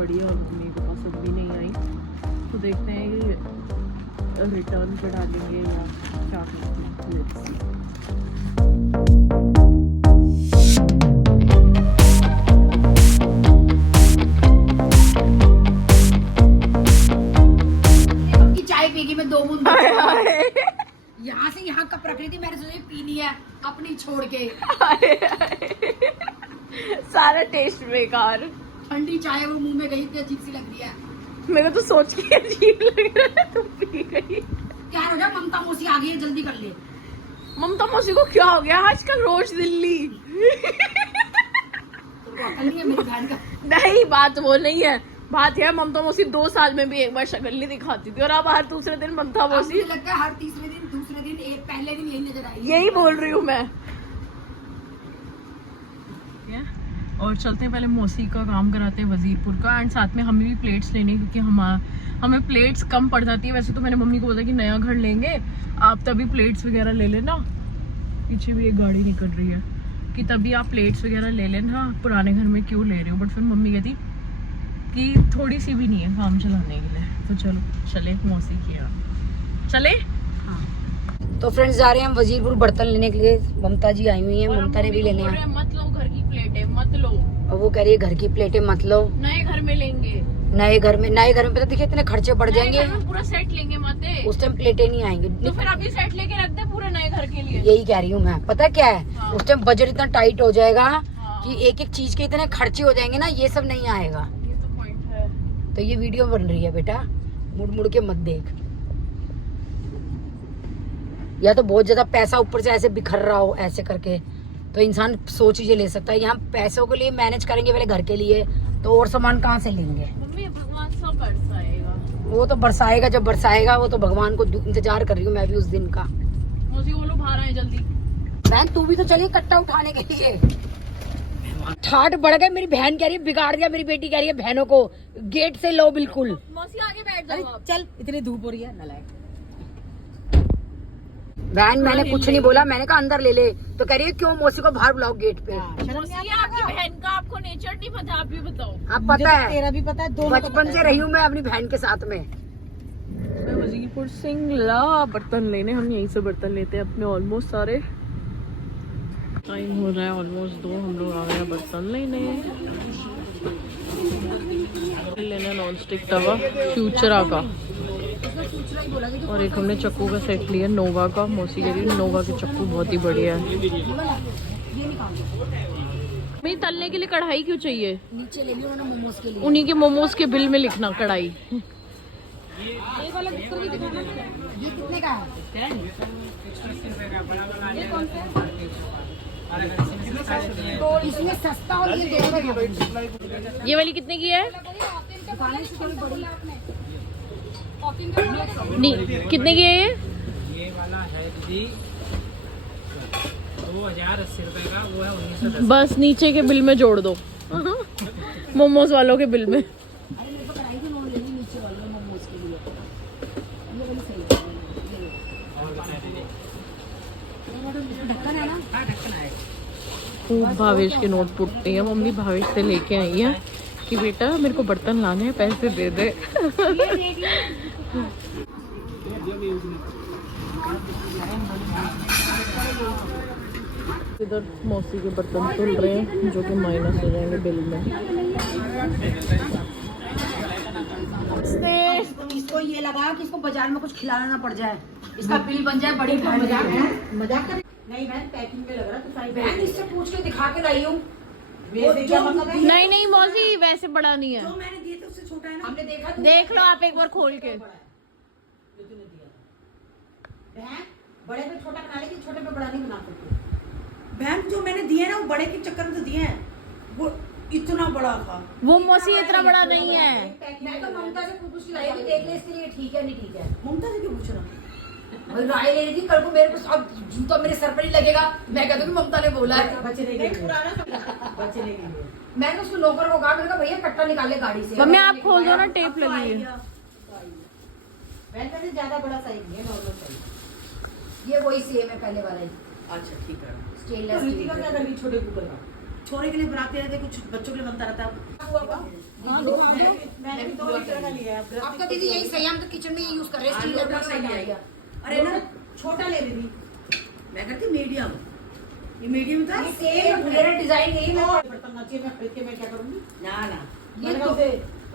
पड़ी है और मम्मी के पास अभी नहीं आई, तो देखते हैं कि रिटर्न पे डालेंगे या क्या करते हैं। Let's see. चाय पीगी मैं 2 बूंद यहाँ से यहाँ कप रख रही थी, मैंने सोचा पी लिया अपनी छोड़ के। सारा टेस्ट बेकार। ठंडी चाय वो मुंह में गई थी, अजीब सी लग रही है। मेरे को तो सोच के अजीब लग रहा है, तुम पी गई। क्या हो गया, ममता मौसी आ गई है, जल्दी कर ले। ममता मौसी को क्या हो गया आजकल, रोज दिल्ली। तो अकल नहीं है मेरी बहन का। नहीं, बात वो नहीं है, बात है ममता मौसी 2 साल में भी एक बार शक्ल नहीं दिखाती थी और अब हर दूसरे दिन ममता मौसी। मुझे लगता है हर तीसरे दिन, दूसरे दिन, एक पहले दिन यही नजर आई। यही बोल रही हूँ मैं। और चलते हैं, पहले मौसी का काम कराते हैं वजीरपुर का, एंड साथ में हमें भी प्लेट्स लेने, क्योंकि हमें प्लेट्स कम पड़ जाती है। वैसे तो मैंने मम्मी को बोला कि नया घर लेंगे, आप तभी प्लेट्स वगैरह ले लेना। पीछे भी एक गाड़ी निकल रही है कि तभी आप प्लेट्स वगैरह ले लेना, पुराने घर में क्यों ले रही हूँ। बट फिर मम्मी कहती कि थोड़ी सी भी नहीं है काम चलाने के लिए, तो चलो चले मौसी के यहाँ चले। हाँ। तो फ्रेंड्स जा रहे हैं हम वजीरपुर बर्तन लेने के लिए। ममता जी आई हुई हैं, ममता ने भी लेने हैं। मत लो घर की प्लेटें, मत लो। और वो कह रही है घर की प्लेटें मत लो, नए घर में लेंगे। नए घर में पता देखिए इतने खर्चे बढ़ जाएंगे, पूरा सेट लेंगे मत, उस टाइम प्लेटें नहीं आएंगे। तो फिर अभी सेट लेके रख दे पूरे नए घर के लिए। यही कह रही हूँ मैं, पता क्या है, हाँ। उस टाइम बजट इतना टाइट हो जाएगा हाँ। कि एक एक चीज के इतने खर्चे हो जाएंगे ना, ये सब नहीं आएगा। ये तो पॉइंट है। तो ये वीडियो बन रही है बेटा, मुड़ मुड़ के मत देख। या तो बहुत ज्यादा पैसा ऊपर से ऐसे बिखर रहा हो ऐसे करके, तो इंसान सोच चीजें ले सकता है। यहाँ पैसों के लिए मैनेज करेंगे पहले घर के लिए, तो और सामान कहाँ से लेंगे। मम्मी भगवान सब बरसाएगा। वो तो बरसाएगा, जब बरसाएगा वो तो भगवान को इंतजार कर रही हूँ मैं भी उस दिन का। मौसी वो लोग बाहर आए जल्दी। बहन तू भी तो चली कट्टा उठाने के लिए। ठाट बढ़ गए, मेरी बहन कह रही है बिगाड़ दिया, मेरी बेटी कह रही है बहनों को गेट से लो बिल्कुल। मौसी आगे बैठ जाओ आप। चल इतनी धूप हो रही है नलायक। बहन मैंने कुछ नहीं बोला, मैंने कहा अंदर ले ले, तो कह रही है क्यों मौसी को बाहर बुलाओ गेट पे। मौसी आपकी बहन का आपको नेचर नहीं पता, आप भी बताओ। आप पता है, तेरा भी पता है, बचपन से रही हूँ मैं अपनी बहन के साथ में। वजीरपुर सिंगला बर्तन लेने, हम यहीं से बर्तन लेते हैं अपने ऑलमोस्ट सारे। टाइम हो रहा है ऑलमोस्ट 2, हम लोग आ गए हैं बर्तन लेने नॉन स्टिक तवा फ्यूचरा का, और एक हमने चक्कू का सेट लिया नोवा का। मौसी कह रही है नोवा के चक्कू बहुत ही बढ़िया है। मेरी तलने के लिए कढ़ाई क्यों चाहिए? नीचे ले लियो ना मोमोज के लिए। उन्हीं के मोमोज के बिल में लिखना कढ़ाई। ये वाला बिस्कुट भी दिखाना, ये कितने का है? ये कौन सा है? तो इसमें सस्ता और ये दोनों। ये वाली कितने की है? दुकान से थोड़ी बड़ी। नहीं कितने की है ये? ये वाला है जी 2080 रुपए का, वो है 1910। बस नीचे के बिल में जोड़ दो मोमोज वालों के बिल में। अरे मेरे को कढ़ाई भी नोट लेनी नीचे वाले मोमोज के लिए, ये वाली सही है। ढक्कन है ना? हाँ ढक्कन है। खूब भावेश के नोट फूटते हैं। मम्मी भावेश से लेके आई है कि बेटा मेरे को बर्तन लाने हैं, पैसे दे दे। इधर मौसी के बर्तन तुल रहे हैं जो कि माइनस हो जाएंगे बिल में। इसको ये लगा कि इसको बाजार में कुछ खिलाना ना पड़ जाए, इसका बिल बन जाए बड़ी बहन। मजाक कर नहीं बहन, पैकिंग में लग रहा तो सारी बहन इससे पूछ के दिखा के लाई हूँ। नहीं नहीं मौसी वैसे बड़ा नहीं है, जो मैंने दिए थे उससे छोटा है ना। हमने देखा देख लो आप एक बार खोल के। बहन बड़े पे छोटा बना लेगी, छोटे पे बड़ा नहीं बना सकते। बहन जो मैंने दिए ना वो बड़े के चक्कर में तो दिए हैं, वो इतना बड़ा था। वो मौसी इतना बड़ा नहीं है। मैं तो ममता से पूछ के लाई थी, देख ले इसके लिए ठीक है नहीं ठीक है। ममता से क्यों पूछ रहा? भाई राय ले रही थी, कल को मेरे को अब जूता मेरे सर पर ही लगेगा, मैं कहता हूँ ममता ने बोला है बचने के लिए। बचने के लिए मैंने उसको नौकर को कहा, मैंने कहा भैया कट्टा निकाले गाड़ी से। मम्मी आप खोल दो ना, टेप लगी है। मैंने ज्यादा बड़ा साइज है, नॉर्मल साइज। ये वही सेम है पहले वाला ही। अच्छा ठीक है। स्टेनलेस स्टील का। छोटे कुकर का छोरे के लिए बनाते रहते, कुछ बच्चों के लिए बनता रहता है। मैंने भी 2 लीटर का लिया है। आपका दीदी यही सही है, हम तो किचन में ये यूज कर रहे हैं, स्टील का सही आएगा। अरे ना छोटा ले दीदी, मैं करती मीडियम, ये मीडियम था। सेम मेरा डिजाइन यही मैं बर्तन ना चाहिए, मैं खरीद के मैं क्या करूंगी? ना ये तो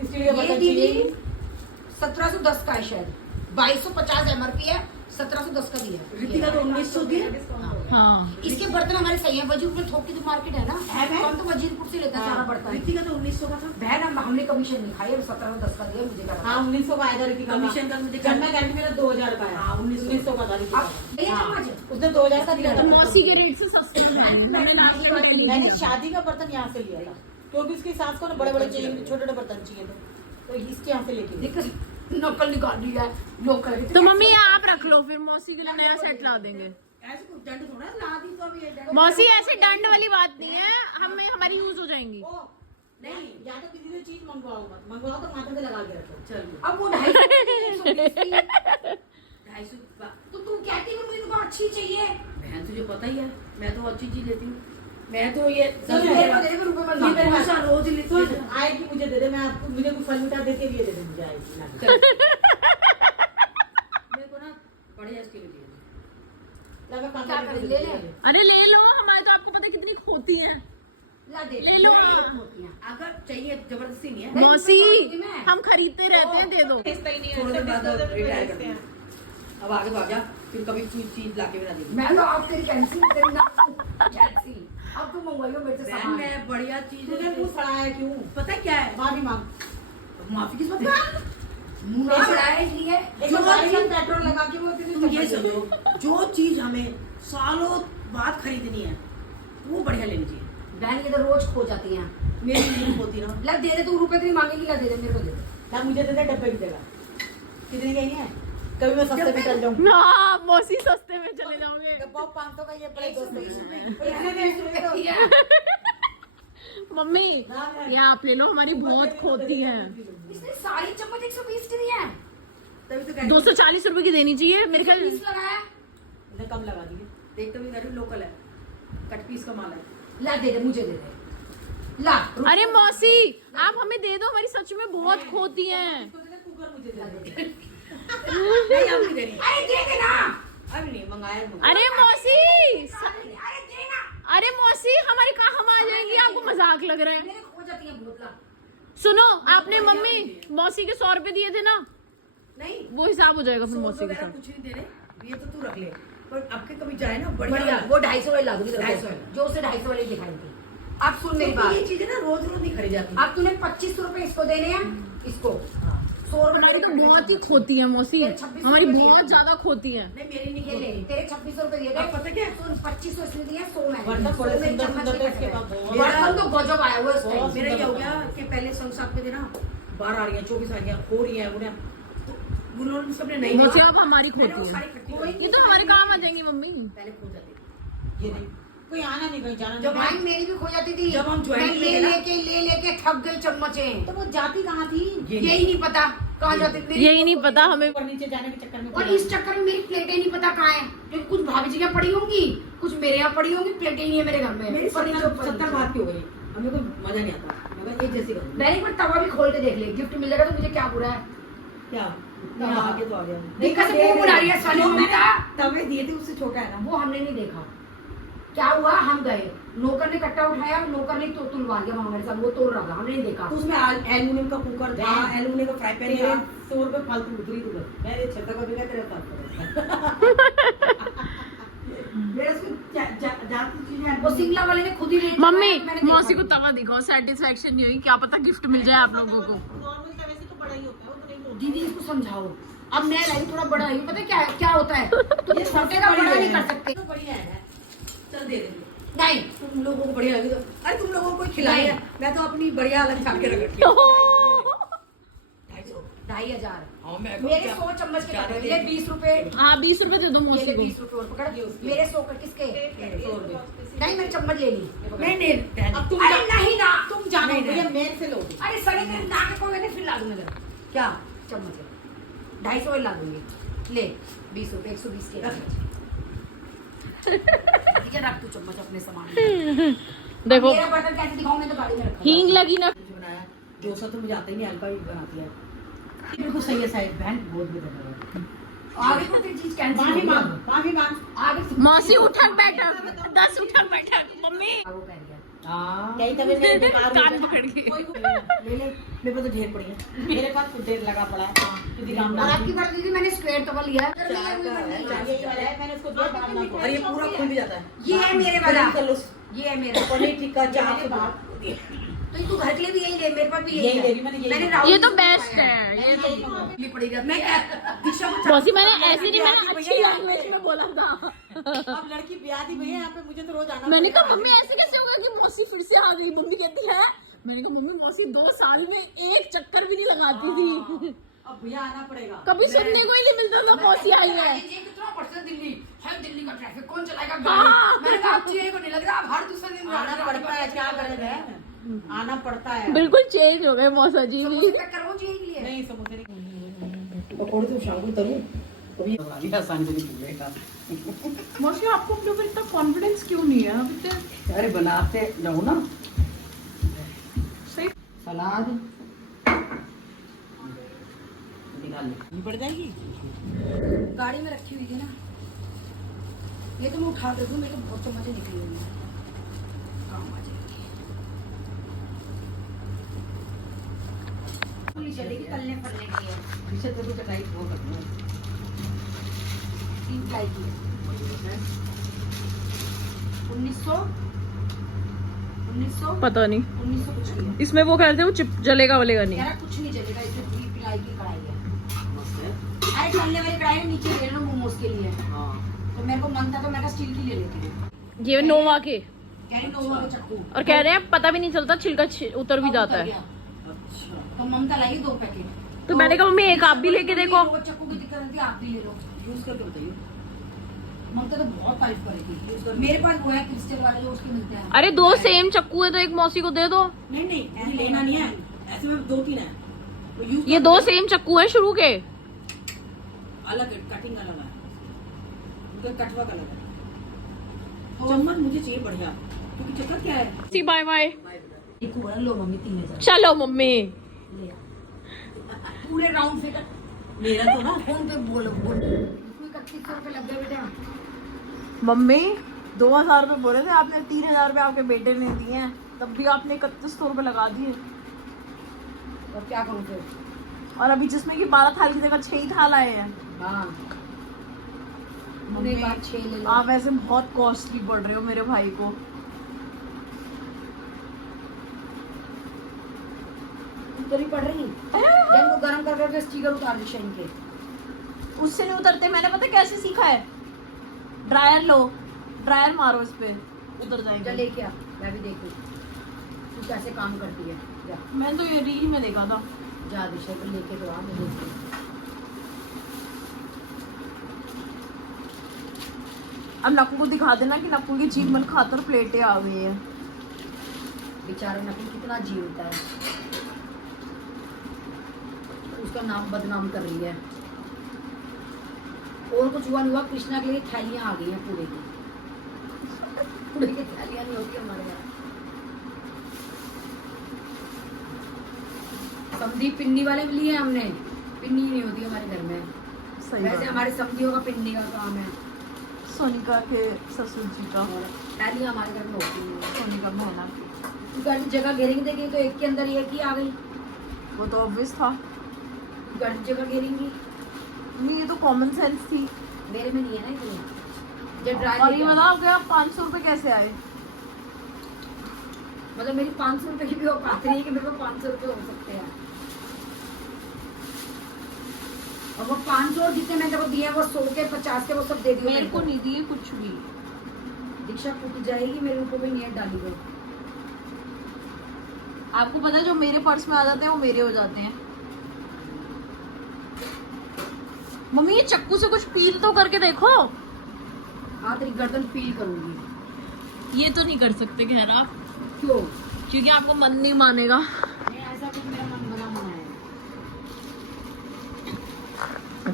स्टील का बर्तन चाहिए। 1710 का है शायद, 2250 MRP है, 1710 का दिया। रितिका तो 1900 दिया। हाँ इसके बर्तन हमारे सही है, वजीरपुर में थोक की जो मार्केट है ना, हम तो वजीरपुर से लेते हैं सारा बर्तन। रितिका तो 1900 का था। बहन हमने कमीशन नहीं खाई, 1710 का दिया मुझे क्या पता। हाँ 1900 का आया रितिका कमीशन का, मुझे जब मैं कहती मेरा 2000 का है। हाँ 1900 का था रितिका। उसने 2000 का दिया था। मौसी के रेट से सस्ता है। मैंने शादी का बर्तन यहाँ से लिया था, क्योंकि उसकी सास को ना बड़े बड़े चाहिए, छोटे छोटे बर्तन चाहिए थे, तो इसके यहाँ से लेके नकल निकाल दी है लोग। तो मम्मी आप रख लो, फिर मौसी के लिए नया सेट ला देंगे। ऐसे कुछ दंड थोड़ा ला दी तो अभी मौसी ऐसे दंड वाली बात नहीं है, हमें हमारी यूज हो जाएंगी। नहीं, या तो किसी से चीज मंगवाओ मत, मंगवाओ तो माथे पे लगा के रखो। चल अब वो 250 तो तू कहती है मुझे तो अच्छी चाहिए। बहन तुझे पता ही है, मैं तो अच्छी चीज लेती हूँ। मैं तो ये 10 रुपए रोज लेती हूँ। आएगी मुझे दे दे, मैं आपको मुझे कुछ फल मिठा देके भी दे दे, मुझे आएगी मेरे को ना बढ़िया इसके लिए ले ले। अरे ले लो, हमारे तो आपको पता है कितनी खोती है। ले लो अगर चाहिए, जबरदस्ती नहीं है मौसी, हम खरीदते रहते हैं, दे दो। अब आगे तो आ जा, फिर कभी चीज लाके भी ना देगी। मैं तो आप तेरी कैंसिल अब तुम मंगवाइयो मेरे से सामान। मैं बढ़िया चीज तुझे मुंह फड़ाया क्यों? पता है क्या है? माफी मांग। माफी किस बात की? मुंह फड़ाया इसलिए जो पेट्रोल लगा के वो ये समझो, जो चीज हमें सालों बाद खरीदनी है वो बढ़िया लेनी चाहिए। बहन ये तो रोज खो जाती है, मेरी नहीं होती ना। ला दे दे, तू रुपए तेरी मांगेगी, ला दे दे, मेरे को दे दे। ला मुझे दे दे, डब्बे की जगह कितने का है? कभी मैं सस्ते में चल जाऊँ ना, मौसी सस्ते में चले जाओगे। डब्बा 500 का, ये पड़े 220 रुपए। मम्मी ये आप ले लो, हमारी बहुत खोती है। इसने सारी चम्मच 120 की दी है, तभी तो 240 रुपए की देनी चाहिए मेरे ख्याल। लगाया कम लगा दी, देख तो भी लोकल है, कट पीस का माल है। ला दे दे, मुझे दे दे, ला। अरे मौसी आप हमें दे दो, हमारी सच में बहुत खोती है। कुकर मुझे दे दे। नहीं अब नहीं देनी। अरे दे देना, अभी नहीं मंगाया। अरे मौसी, अरे देना। अरे मौसी हमारी कहाँ हम आ जाएंगी, आपको मजाक लग रहा है? मेरे खो जाती है बोतला। सुनो, आपने मम्मी मौसी के 100 रुपए दिए थे ना, नहीं वो हिसाब हो जाएगा फिर मौसी के साथ। कुछ नहीं दे रहे, ये तो तू रख ले, पर आपके कभी जाए ना बढ़िया वो 250 वाली ला दूंगी, 250 जो उसे 250 वाली दिखाएंगी। आप सुन मेरी बात, ये चीजें ना रोज रोज नहीं खरीदी जाती। अब तूने 25 रुपए इसको देने हैं, इसको 100 हमारी तो बहुत ही खोती है मौसी, हमारी बहुत ज्यादा खोती है। नहीं मेरी नहीं ले, तेरे 2600 रुपए दिए थे, पता क्या? 2500 इसलिए दिया, 100 मैंने। बर्तन तो गजब आया हुआ इस टाइम। मेरा ये हो गया कि पहले संसार पे देना 12 आ रही है, 24 आ रही है, हो रही है उन्हें, उन्होंने सबने नहीं मौसी आप हमारी खोती है, ये तो हमारे काम आ जाएंगी मम्मी। पहले खो जाती, ये नहीं कोई आना नहीं, कहीं जाना। जब भाई मेरी भी खो जाती थी, जब हम ज्वाइन ले लेके थक गए चम्मचे। तो वो जाती कहाँ थी यही नहीं पता, कहाँ जाती यही नहीं पता हमें। नीचे जाने के चक्कर में, और इस चक्कर में मेरी प्लेटें नहीं पता कहाँ है, क्योंकि कुछ भाभी जी यहाँ पड़ी होंगी, कुछ मेरे यहाँ पड़ी होंगी, प्लेटें नहीं है मेरे घर में। 70 बात की हो गई, हमें कोई मजा नहीं आता। एक जैसी मैंने एक बार तवा भी खोल के देख लिया, गिफ्ट मिल जाएगा तो मुझे क्या बुरा है? क्या आगे तो आ गया, देखा से मुंह बुला रही है साली मम्मी। तवे दिए थे उससे छोटा है ना, वो हमने नहीं देखा। क्या हुआ, हम गए, नौकर ने कट्टा उठाया, नौकर ने तो तुलवा दिया हमारे साथ, वो तोड़ रहा था, हमने नहीं देखा। तो उसमें एल्यूमिनियम का कुकर था, एल्यूमिनियम का फ्राई पैन था, 100 रुपए फालतू उतरी तुझे। मैं ये छत्ता का बिना तेरे पास मेरे उसको जाती चीजें, वो सिंगला वाले ने खुद ही रेट। मम्मी मौसी को तवा दिखाओ, सेटिस्फेक्शन नहीं हुई, क्या पता गिफ्ट मिल जाए आप लोगों को। दीदी इसको समझाओ, अब मैं लाई थोड़ा बड़ा है, पता क्या होता है, तुम छोटे का बड़ा नहीं कर सकते। तो बढ़िया है, चल दे देंगे। नहीं तुम लोगों को बढ़िया लगी तो, अरे तुम लोगों को खिलाई है, मैं तो अपनी बढ़िया अलग छाप के रख रखी है। 2500 मेरे 100 चम्मच के कटे, मेरे 20 रुपए। हाँ 20 रुपए दे दो मौसी को। 20 रुपए और पकड़, मेरे 100 का किसके? 100 रुपए। नहीं मैंने चम्मच ले ली। नहीं अब तुम नहीं ना, तुम जानो भैया मेरे से लो। अरे सड़े तेरे नाक को मैंने फिर ला दूंगा क्या चम्मच? 250 वाली ला दूंगी, ले 20 रुपए, 120 के। ठीक है रख तू चम्मच अपने सामान में। देखो मेरा बर्तन कैसे दिखाऊं, मैं तो गाड़ी में रखा हींग लगी ना। बनाया डोसा तो मुझे आता ही नहीं, हल्का ही बनाती है। बिल्कुल सही है साइड बहन, बहुत बेहतर है। आगे को तेरी चीज कैंसिल माफी मांग आगे मौसी उठक बैठक 10 उठक बैठक मम्मी वो कह दिया कई तवे मेरे बेकार कान पकड़ के। ले ले, मेरे पास तो ढेर पड़ी है, मेरे पास तो ढेर लगा पड़ा है। दीदी काम और आपकी बात दीदी मैंने स्क्वायर तवा लिया है। यही वाला है, मैंने उसको दिया बाहर ना और ये पूरा खुल भी जाता है। ये है मेरे वाला, ये है मेरा पनीर टिक्का चाट के बाहर तो तू घर के लिए भी यही ले, मेरे पास भी यही यही है। ले रही मैंने, यही राहुल ये तो को बेस्ट बताया है, ये तो ये पड़ेगा। मैं दिशा को मौसी मैंने ऐसे नहीं, मैंने अच्छी लैंग्वेज में बोला था। अब लड़की ब्याह दी भैया यहाँ पे, मुझे तो रोज आना मैंने पड़ेगा। कहा मम्मी ऐसे कैसे होगा कि मौसी फिर से आ गई। मम्मी कहती है, मैंने कहा मम्मी मौसी 2 साल में एक चक्कर भी नहीं लगाती थी। अब भैया आना पड़ेगा। कभी सुनने को ही नहीं मिलता था मौसी आई है। ये कितना परसेंट दिल्ली है, दिल्ली का ट्रैफिक कौन चलाएगा हाँ। गाड़ी। मैंने कहा अब को नहीं लग रहा, अब हर दूसरे दिन आना पड़ता है, क्या करें है, आना पड़ता है। बिल्कुल चेंज हो गए मौसा जी भी। समोसे पैक करवाऊं चाहिए के लिए। नहीं समोसे नहीं, पकौड़े तो शाम को तलूं कभी आसानी से नहीं भूलेगा। मौसी आपको अपने ऊपर इतना कॉन्फिडेंस क्यों नहीं है अभी तक? अरे बनाते जाओ ना, सही सलाद निकाल ले, पड़ जाएगी। गाड़ी में रखी हुई थी ना, ये तो मैं उठा दे दूं, मेरे को बहुत समझ निकली हुई है, काम आ जाएगी। पुलिस चलेगी तलने फलने के लिए। पीछे तो कुछ टाइट हो सकता है। 3 फ्लाई की है 1900 पता नहीं 1900 कुछ की है। इसमें वो कहते हैं वो चिप जलेगा वलेगा नहीं। यार कुछ नहीं चलेगा, इसमें 3 फ्लाई की कढ़ाई है। मस्त है। अरे तलने वाली कढ़ाई है, नीचे ले लो मोमोज के लिए। हाँ तो मेरे को मन था तो मैं कहा स्टील की ले लेती हूँ। ये नोवा के कह रही नोवा के चक्कू और कह रहे हैं पता भी नहीं चलता, छिलका उतर भी जाता है। अच्छा, तो ममता लाएगी 2 पैकेट। तो मैंने कहा मम्मी एक आप भी लेके देखो। वो चक्कू की दिक्कत होती है, आप भी ले लो। यूज करके बताइए। ममता तो बहुत तारीफ करेगी। मेरे पास वो है क्रिस्टल वाले जो उसके मिलते हैं। अरे 2 सेम चक्कू है तो एक मौसी को दे दो। नहीं नहीं, ऐसे लेना नहीं है, ऐसे में 2-3 है। वो यूज ये 2 सेम चक्कू है शुरू के। अलग है, कटिंग अलग है, उनका कटवा अलग है। चम्मच मुझे चाहिए बढ़िया, क्योंकि चक्कर क्या है। सी बाय बाय। एक बोला लो मम्मी 3000 चलो मम्मी। ले आ। पूरे राउंड फिगर मेरा तो ना फोन पे बोलो बोल। इसमें 3100 रुपए लग गए बेटा। मम्मी 2000 रुपए बोले थे आपने, 3000 रुपए आपके बेटे ने दिए हैं, तब भी आपने 3100 रुपए लगा दिए। और क्या करूँ फिर? और अभी जिसमें कि 12 थाल की जगह 6 ही थाल आए हैं। हाँ पूरे बार 6 ले लो। आप ऐसे बहुत कॉस्टली पड़ रहे हो मेरे भाई को। तो नहीं पड़ रही जब वो गरम कर करके स्टिकर उतार दे शाइन के। उससे नहीं उतरते। मैंने पता कैसे सीखा है, ड्रायर लो, ड्रायर मारो इस पे, उतर जा जाएंगे। लेके आ, मैं भी देखूं तू कैसे काम करती है। जा मैंने तो ये रील में देखा था। जा दिशा को लेके तो आ, मैं देखती हूँ। अब नक्कू को दिखा देना कि नक्कू की जीभ मन खातर प्लेटें आ गई हैं। बेचारा नकुल कितना जीवता है, उसका नाम बदनाम कर रही है। और कुछ हुआ नहीं हुआ, कृष्णा के लिए थैलियां आ गई हैं पूरे की। पूरे की थैलियां नहीं होती हमारे यहाँ। समधी पिन्नी वाले भी लिए हमने, पिन्नी नहीं होती हमारे घर में। सही वैसे बात। हमारे समधियों का पिन्नी का काम है, सोनिका के ससुर जी का, और थैलियां हमारे घर में होती हैं। सोनिका बहना की। तू घर की जगह घेरेंगे देखेंगे तो एक के अंदर एक ही आ गई। वो तो ऑब्वियस था। घर की जगह घेरेंगी, नहीं ये तो कॉमन सेंस थी। मेरे में नहीं है ना ये। जब ड्राई और ये बताओ क्या 500 रुपए कैसे आए? मतलब मेरी 500 रुपए की भी औकात नहीं है कि मेरे को 500 रुपए हो सकते हैं। और वो 500 और जितने मैंने को दिए हैं वो 100 के 50 के वो सब दे दिए मेरे को नहीं दिए कुछ भी। दीक्षा फूट जाएगी, मेरे ऊपर भी नहीं डाली गई। आपको पता है जो मेरे पर्स में आ जाते हैं वो मेरे हो जाते हैं। मम्मी ये चक्कू से कुछ पील तो करके देखो। हाँ तेरी गर्दन फील करूंगी। ये तो नहीं कर सकते खैर आप, क्यों? क्योंकि आपको मन नहीं मानेगा। नहीं ऐसा कुछ मेरा मन बना होना है।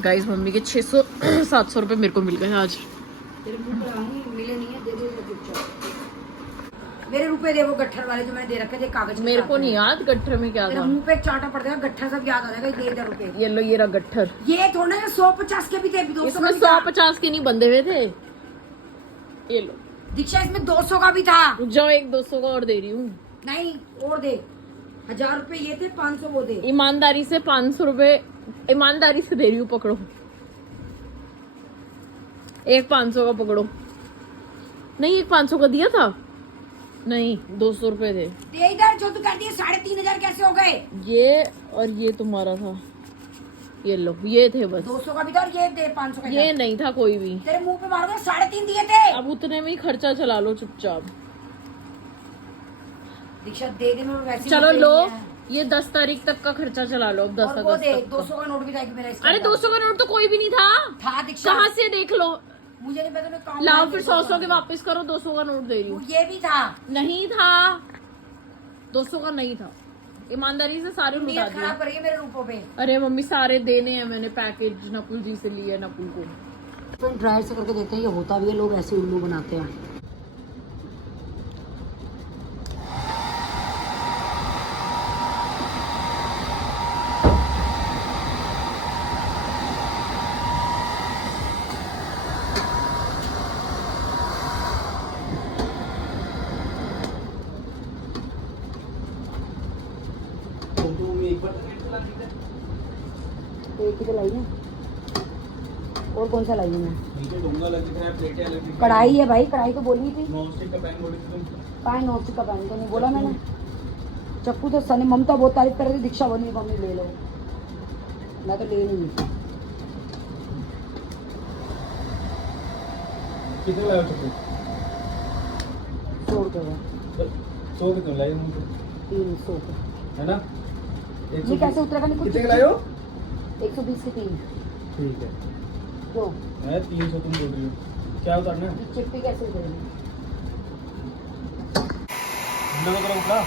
गाइस मम्मी के 600-700 रुपए मेरे को मिल गए आज। तेरे मुंह पर आऊंगी, मिले नहीं है, दे दे चुपचाप। मेरे रुपए दे वो गट्ठर वाले जो मैंने दे रखे थे कागज के मेरे साथ को में। नहीं याद गट्ठर में क्या तेरे था। मुंह पे एक चाटा पड़ जाएगा, गट्ठर सब याद आ जाएगा। दे इधर रुपए। ये लो, ये रहा गट्ठर। ये थोड़े 150 के भी थे, 200 इसमें का भी था। 150 के नहीं बंधे हुए थे। ये लो, दीक्षा इसमें 200 का भी था। रुक जाओ, एक 200 का और दे रही हूँ। नहीं और दे, 1000 रुपए ये थे, 500 वो दे। ईमानदारी से 500 रुपए ईमानदारी से दे रही हूँ, पकड़ो। एक 500 का पकड़ो। नहीं, एक 500 का दिया था। नहीं, 200 रुपए थे। दे इधर, जो तू कहती है 3500 कैसे हो गए? ये और ये तुम्हारा था। ये लो, ये थे बस। 200 का भी था और ये दे 500 का। ये नहीं था कोई भी। तेरे मुंह पे मार दो, 3.5 दिए थे। अब उतने में ही खर्चा चला लो चुपचाप। दीक्षा दे दे, मैं वैसे चलो भी लो, दे दिया है। ये 10 तारीख तक का खर्चा चला लो। अब 10 और वो दे, अगस्त तक 200 का नोट भी था मेरा इसका। अरे 200 का नोट तो कोई भी नहीं था। था दीक्षा। कहाँ से देख लो। मुझे नहीं पता, मैं काम लाओ में फिर 100 के वापस करो। 200 का नोट दे रही हूँ। ये भी था। नहीं था, 200 का नहीं था। ईमानदारी से सारे लुटा नीयत दिए। खराब करिए मेरे रूपों पे। अरे मम्मी, सारे देने हैं मैंने। पैकेज नकुल जी से लिए, नकुल को। तो ड्रायर से करके देखते हैं ये होता भी है। लोग ऐसे उल्लू बनाते हैं। तो एक ही तो लाई है, और कौन सा लाई है मैं? कढ़ाई है भाई, कढ़ाई तो बोली थी। कहाँ है नॉनस्टिक का पैन? तो नहीं बोला मैंने। चक्कू तो सनी ममता बहुत तारीफ कर रही थी, दीक्षा बोली मम्मी ले लो। मैं तो ले नहीं। कितने लाए हो चक्कू? 100 रुपये का। 100 कितने लाए? 300 का। है ना? ये कैसे उतरेगा? नहीं कितने लाए हो? 120 के 3। ठीक है। क्यों? मैं 300 तुम बोल रही हो, क्या उतारना है? ये चिप्पी कैसे उतरेगी? गीला वगैरह उठा?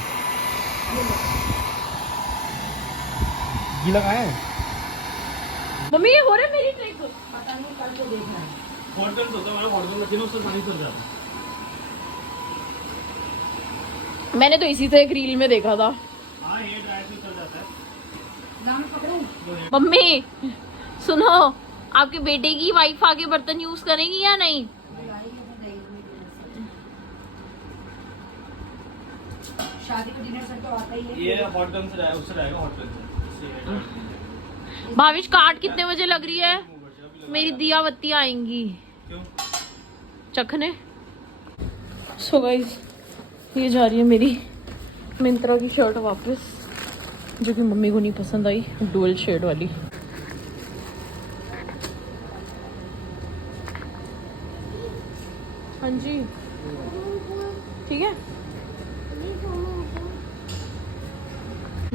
गीला कहाँ है? मम्मी, ये हो रहा है मेरी ट्रिक। पता नहीं, कल को देखना है। हॉटगन होता है, हॉटगन मशीनों से पानी चल जाता है। मैंने तो इसी से एक रील में देखा था। हाँ, ये ड्राई से चल जाता है। ना मैं पकड़ूं? मम्मी सुनो, आपके बेटे की वाइफ आके बर्तन यूज करेंगी या नहीं? शादी का डिनर सेट तो आता ही है। ये हॉटगन से उससे रहेगा, हॉटगन से। भाविश, काट कितने बजे लग रही है? मेरी दिया बत्तियां आएंगी क्यों? चखने। सो गाइस, ये जा रही है मेरी मिंत्रा की शर्ट वापस, जो कि मम्मी को नहीं पसंद आई, डुअल शेड वाली। हाँ जी, ठीक है।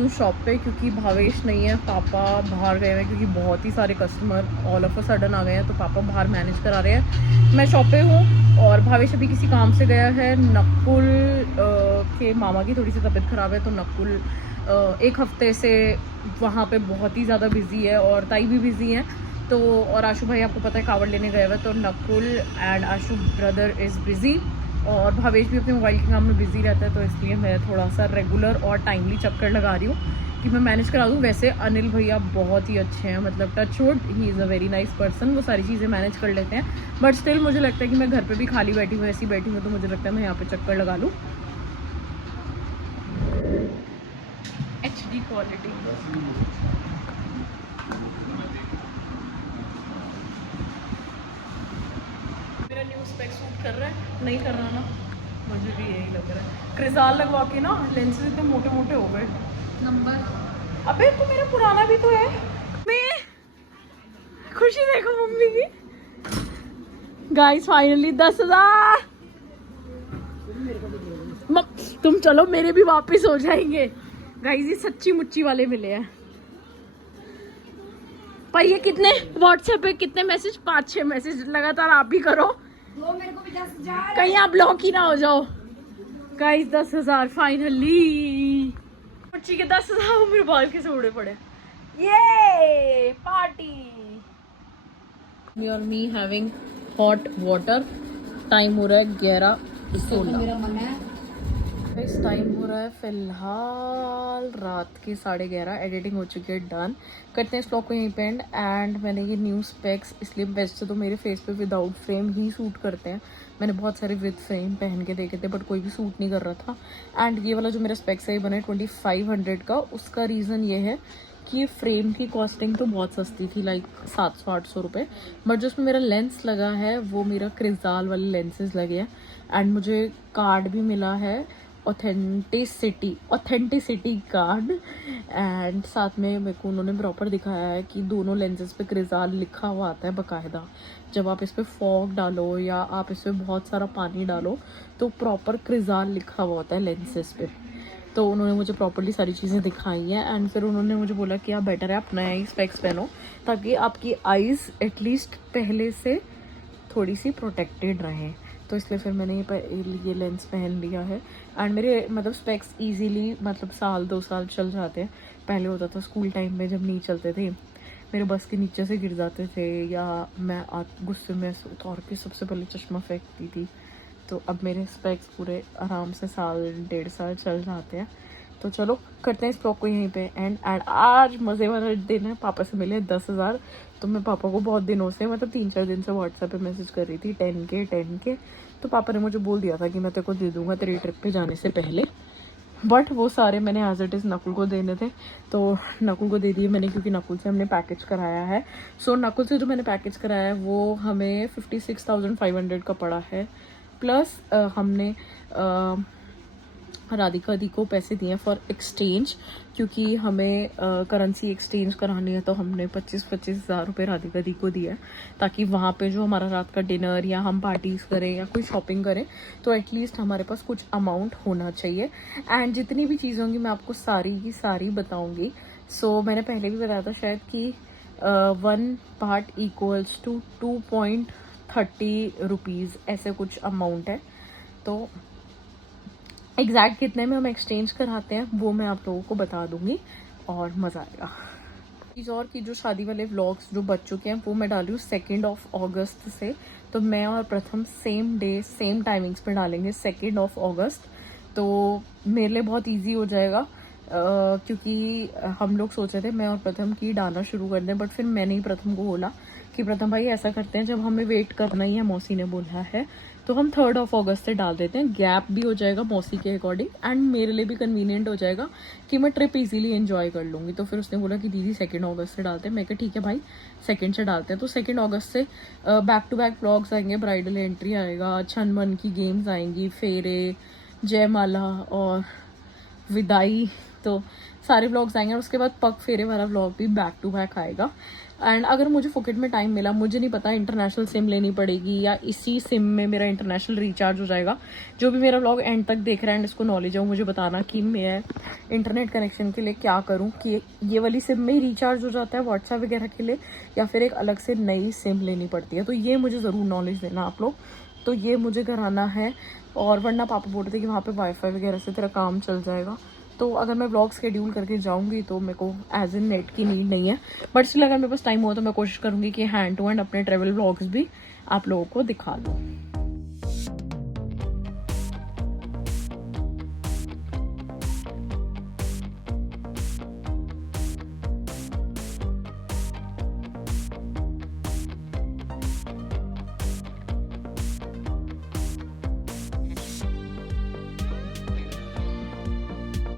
शॉप पे, क्योंकि भावेश नहीं है, पापा बाहर गए हैं, क्योंकि बहुत ही सारे customer all of a sudden आ गए हैं, तो पापा बाहर मैनेज करा रहे हैं। मैं शॉप पे हूँ और भावेश अभी किसी काम से गया है। नकुल के मामा की थोड़ी सी तबीयत ख़राब है, तो नकुल एक हफ्ते से वहाँ पे बहुत ही ज़्यादा बिजी है, और ताई भी बिजी हैं। तो और आशु भाई आपको पता है कावड़ लेने गए हुए, तो Nakul and Ashu brother is busy, और भावेश भी अपने मोबाइल के काम में बिजी रहता है। तो इसलिए मैं थोड़ा सा रेगुलर और टाइमली चक्कर लगा रही हूँ कि मैं मैनेज करा दूँ। वैसे अनिल भैया बहुत ही अच्छे हैं, मतलब touch wood, he is a very nice person, वो सारी चीज़ें मैनेज कर लेते हैं। बट स्टिल मुझे लगता है कि मैं घर पे भी खाली बैठी हूँ, ऐसी बैठी हूँ, तो मुझे लगता है मैं यहाँ पे चक्कर लगा लूँ। HD quality. मेरा न्यू स्पेक्स सूट कर रहा है, नहीं कर रहा ना? मुझे भी यही लग रहा है। क्रिजाल लगवा के ना लेंसेज इतने मोटे मोटे हो गए। नंबर, अबे तो मेरा पुराना भी तो है। मैं खुशी देखो मम्मी की। Guys finally 10,000। तुम चलो, मेरे भी वापस हो जाएंगे। गाइस ये सच्ची मुच्ची वाले मिले हैं। पर ये कितने व्हाट्सएप पे कितने मैसेज, 5-6 मैसेज लगातार आप भी करो, दो मेरे को भी 10,000। कहीं आप ब्लॉक ही ना हो जाओ। Guys 10,000 finally. मुच्ची के 10,000 मेरे बाल के से उड़े पड़े। ये पार्टी। मी और me having hot water. Time हो रहा है 11:16। मेरा मन है इस टाइम हो रहा है फिलहाल रात के 11:30। एडिटिंग हो चुकी है डन। करते हैं इस ब्लॉग को यहीं पे एंड। एंड मैंने ये न्यू स्पेक्स, इसलिए वैसे तो मेरे फेस पे विदाउट फ्रेम ही सूट करते हैं, मैंने बहुत सारे विद फ्रेम पहन के देखे थे बट कोई भी सूट नहीं कर रहा था। एंड ये वाला जो मेरा स्पेक्स है ये बना है 2500 का। उसका रीज़न ये है कि ये फ्रेम की कॉस्टिंग तो बहुत सस्ती थी, लाइक 700-800 रुपये, बट जो उसमें मेरा लेंस लगा है वो मेरा क्रिस्टाल वाले लेंसेज लगे हैं। एंड मुझे कार्ड भी मिला है, ऑथेंटिसिटी कार्ड। एंड साथ में मेरे को उन्होंने प्रॉपर दिखाया है कि दोनों लेंसेज पे क्रिस्टाल लिखा हुआ आता है बाकायदा। जब आप इस पर फॉग डालो या आप इस पर बहुत सारा पानी डालो तो प्रॉपर क्रिस्टाल लिखा हुआ होता है लेंसेज पे। तो उन्होंने मुझे प्रॉपर्ली सारी चीज़ें दिखाई हैं। एंड फिर उन्होंने मुझे बोला कि आप बेटर है आप नया ही स्पेक्स पहनो ताकि आपकी आइज़ एटलीस्ट पहले से थोड़ी सी प्रोटेक्टेड रहें। तो इसलिए फिर मैंने ये लेंस पहन लिया है। एंड मेरे मतलब स्पेक्स इजीली मतलब 1-2 साल चल जाते हैं। पहले होता था स्कूल टाइम में जब नहीं चलते थे, मेरे बस के नीचे से गिर जाते थे या मैं गुस्से में उतार के सबसे पहले चश्मा फेंकती थी। तो अब मेरे स्पेक्स पूरे आराम से 1-1.5 साल चल जाते हैं। तो चलो करते हैं इस ब्लॉग को यहीं पे एंड आज मज़े वाला दिन है। पापा से मिले 10,000। तो मैं पापा को बहुत दिनों से मतलब 3-4 दिन से व्हाट्सएप पे मैसेज कर रही थी 10K। तो पापा ने मुझे बोल दिया था कि मैं तेरे को दे दूँगा तेरी ट्रिप पे जाने से पहले, बट वो सारे मैंने एज इट इज़ नकुल को देने थे तो नकुल को दे दिए मैंने, क्योंकि नकुल से हमने पैकेज कराया है। सो नकुल से जो मैंने पैकेज कराया है वो हमें 56,500 का पड़ा है। प्लस हमने राधिका दी को पैसे दिए फॉर एक्सचेंज, क्योंकि हमें करेंसी एक्सचेंज करानी है। तो हमने 25-25 हज़ार रुपये राधिका दी को दिया है ताकि वहाँ पे जो हमारा रात का डिनर या हम पार्टीज़ करें या कोई शॉपिंग करें तो एटलीस्ट हमारे पास कुछ अमाउंट होना चाहिए। एंड जितनी भी चीज़ें होंगी मैं आपको सारी की सारी बताऊँगी। सो मैंने पहले भी बताया था शायद कि 1 पार्ट इक्वल्स टू 2.30 रुपीज़ ऐसे कुछ अमाउंट है। तो एग्जैक्ट कितने में हम एक्सचेंज कराते हैं वो मैं आप लोगों को बता दूंगी और मज़ा आएगा। चीज़ और कि जो शादी वाले व्लॉग्स जो बच चुके हैं वो मैं डाली हूँ 2 अगस्त से। तो मैं और प्रथम सेम डे सेम टाइमिंग्स पे डालेंगे 2 अगस्त। तो मेरे लिए बहुत इजी हो जाएगा क्योंकि हम लोग सोच रहे थे मैं और प्रथम की डालना शुरू कर दें, बट फिर मैंने ही प्रथम को बोला कि प्रथम भाई ऐसा करते हैं जब हमें वेट करना ही है, मौसी ने बोला है तो हम 3 अगस्त से डाल देते हैं। गैप भी हो जाएगा मौसी के अकॉर्डिंग एंड मेरे लिए भी कन्वीनियंट हो जाएगा कि मैं ट्रिप इजीली एंजॉय कर लूँगी। तो फिर उसने बोला कि दीदी 2 अगस्त से डालते हैं। मैं कहा ठीक है भाई 2 से डालते हैं। तो 2 अगस्त से बैक टू बैक व्लॉग्स आएंगे, ब्राइडल एंट्री आएगा, छन मन की गेम्स आएंगी, फेरे, जयमाला और विदाई, तो सारे व्लॉग्स आएंगे। और उसके बाद पग फेरे वाला व्लॉग भी बैक टू बैक आएगा। एंड अगर मुझे फुकेट में टाइम मिला, मुझे नहीं पता इंटरनेशनल सिम लेनी पड़ेगी या इसी सिम में मेरा इंटरनेशनल रिचार्ज हो जाएगा। जो भी मेरा व्लॉग एंड तक देख रहा है एंड इसको नॉलेज है मुझे बताना कि मैं इंटरनेट कनेक्शन के लिए क्या करूं, कि ये वाली सिम में ही रिचार्ज हो जाता है व्हाट्सएप वगैरह के लिए या फिर एक अलग से नई सिम लेनी पड़ती है। तो ये मुझे ज़रूर नॉलेज देना आप लोग, तो ये मुझे कराना है। और वरना पापा बोल रहे थे कि वहाँ पर वाईफाई वगैरह से तेरा काम चल जाएगा। तो अगर मैं व्लॉग शेड्यूल करके जाऊंगी तो मेरे को एज इन नेट की नीड नहीं है, बट स्टिल अगर मेरे पास टाइम हो तो मैं कोशिश करूंगी कि हैंड टू हैंड अपने ट्रैवल व्लॉग्स भी आप लोगों को दिखा दूँ।